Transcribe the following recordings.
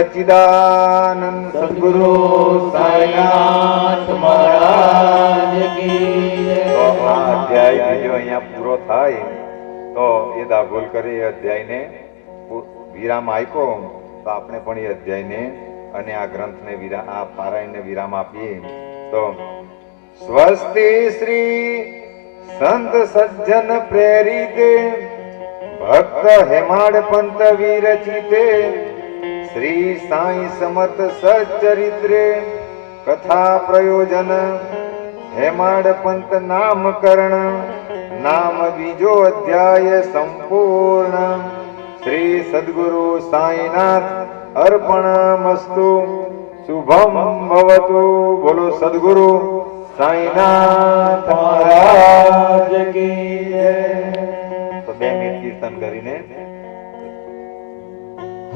સચિદાનંદ અધ્યાય બીજો અહીંયા પૂરો થાય તો એ દાભોલ કરી અધ્યાયને વિરામ આપ્યો તો આપણે પણ એ અધ્યાયને અને આ ગ્રંથને વિરામ આ પારાયણને વિરામ આપીએ તો સ્વસ્તિ શ્રી સંત સજ્જન પ્રેરિત ભક્ત હેમાડ પંત વિરચિતે શ્રી સાંઈ સમત સચરિત્રે કથા પ્રયોજન, હેમાડ પંત નામકરણ, નામ બીજો અધ્યાય સંપૂર્ણ. શ્રી સદગુરુ સાંઈનાથ અર્પણમસ્તુ, શુભમ ભવતુ. બોલો સદગુરુ, સાંઈનાથ મહારાજ કી જય. તો બે મિનિટ કીર્તન કરીને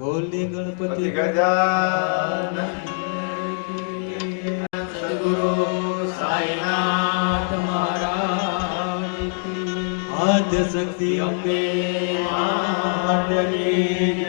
ભોલે ગણપતિ ગજાનન. સદગુરુ સાઈનાથ મહારાજ આદ્ય શક્તિ અંબે મંડળી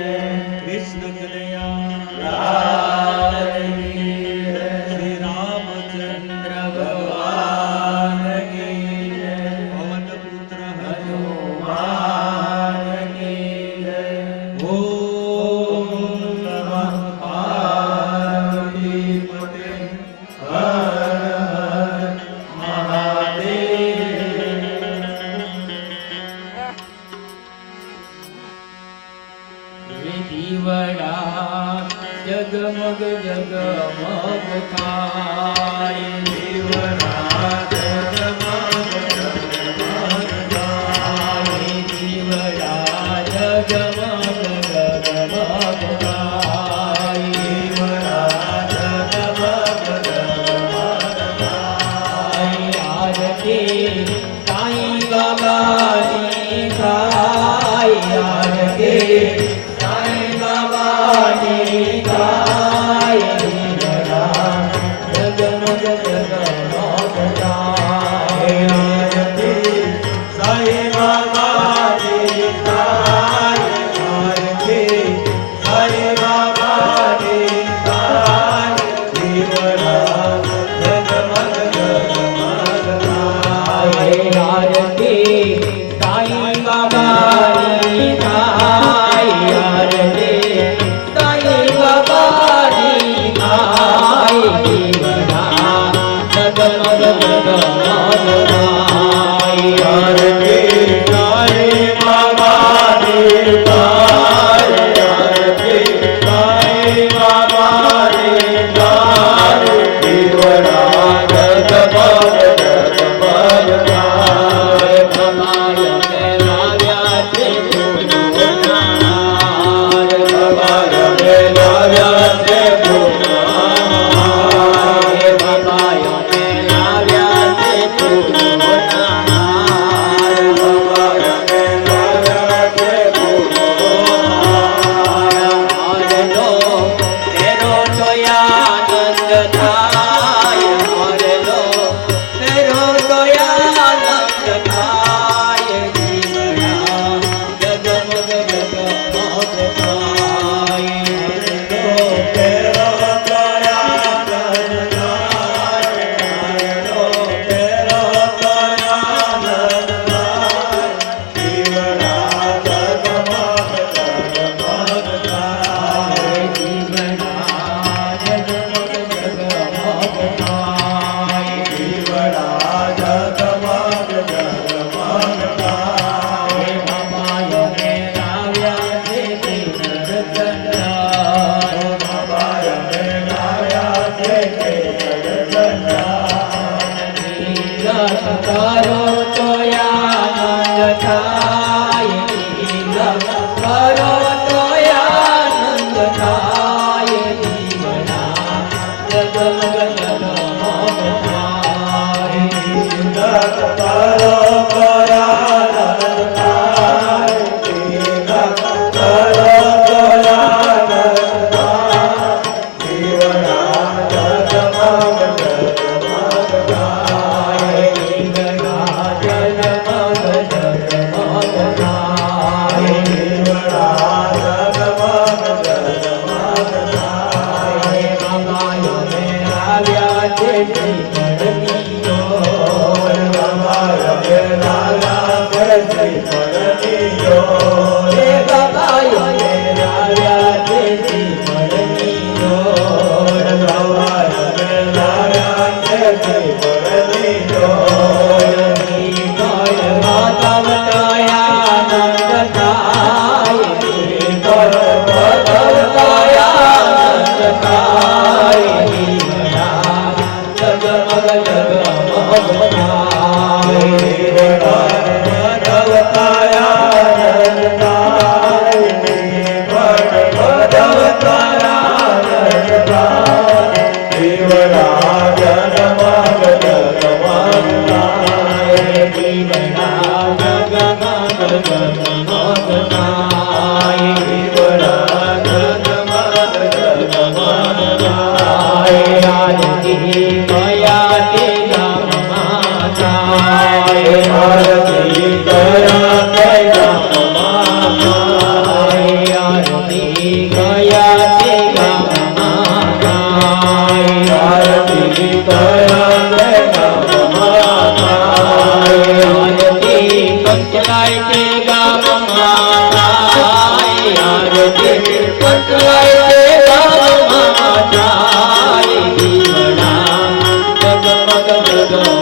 done.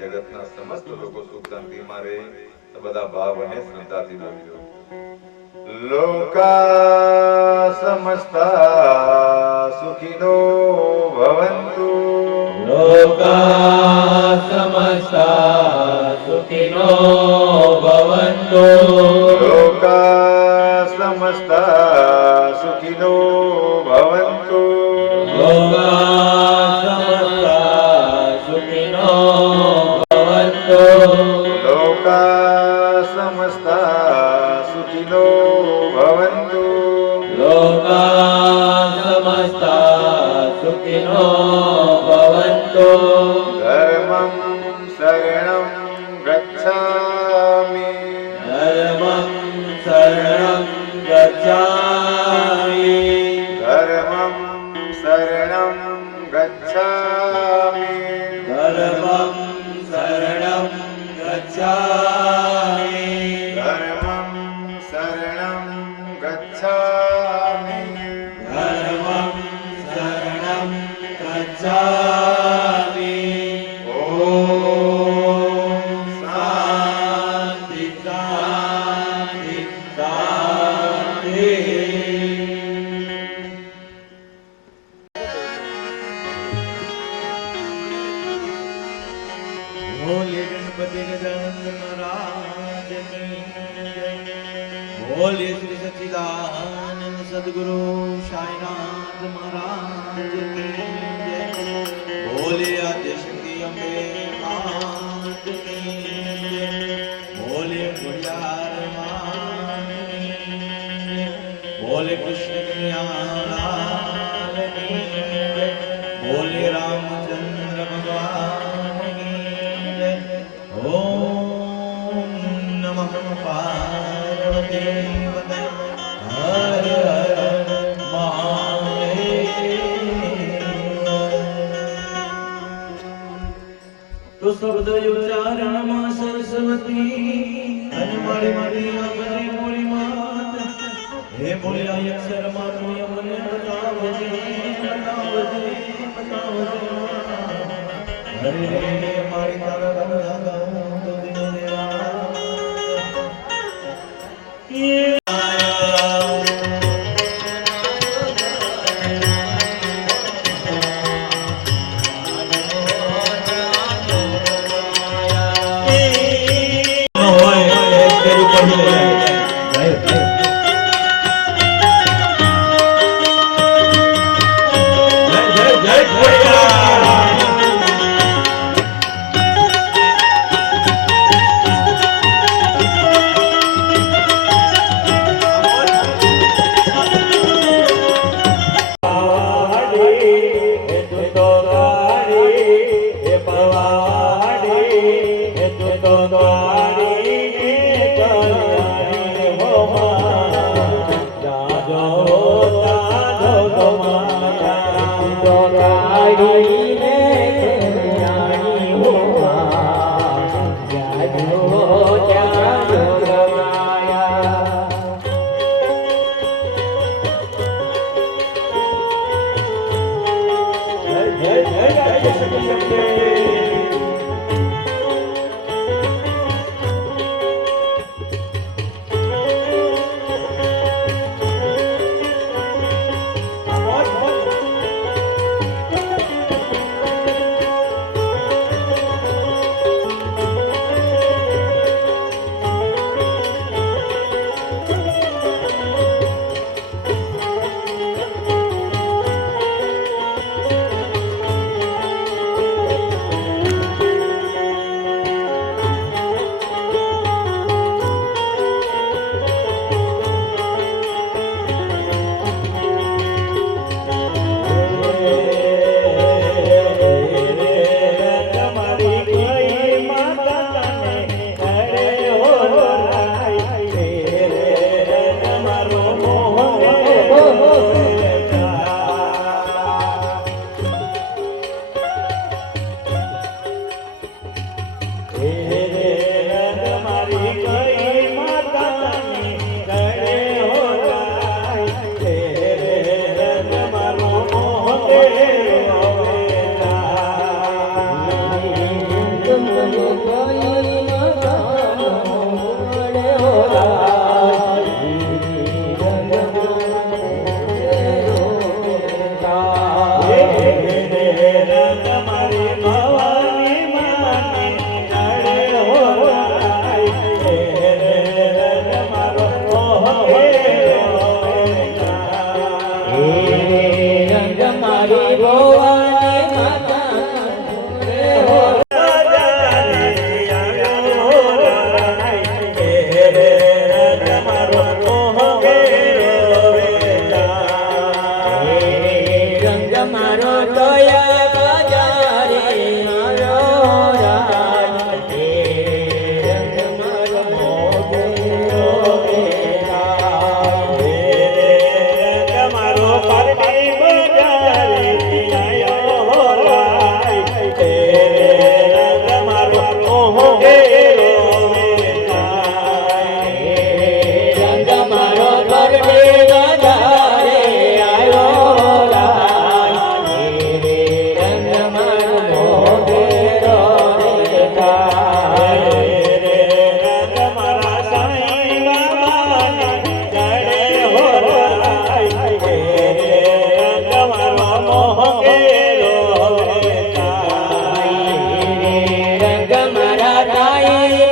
જગતના સમસ્ત લોકો સુખ શાંતિમાં રહે તો બધા ભાવ અને શ્રદ્ધાથી બોલજો લોકા સમસ્તા સુખિનો ભવંતુ. લોકા સમસ્તા સુખિનો ભવંતુ. લોકા સમસ્તા शरणं गच्छामि। धर्मम् ભોલે શ્રી સચ્ચિદાનંદ સદગુરુ સાઈનાથ મહારાજ કી શબ્દ ઉચ્ચારણમાં સરસ્વતી. અને મારી મારી આપને મોરી માત. હે બોલ્યા અક્ષરમાં તું અમને બતાવજે બતાવજે બતાવજે હરે મારી તારા Lord.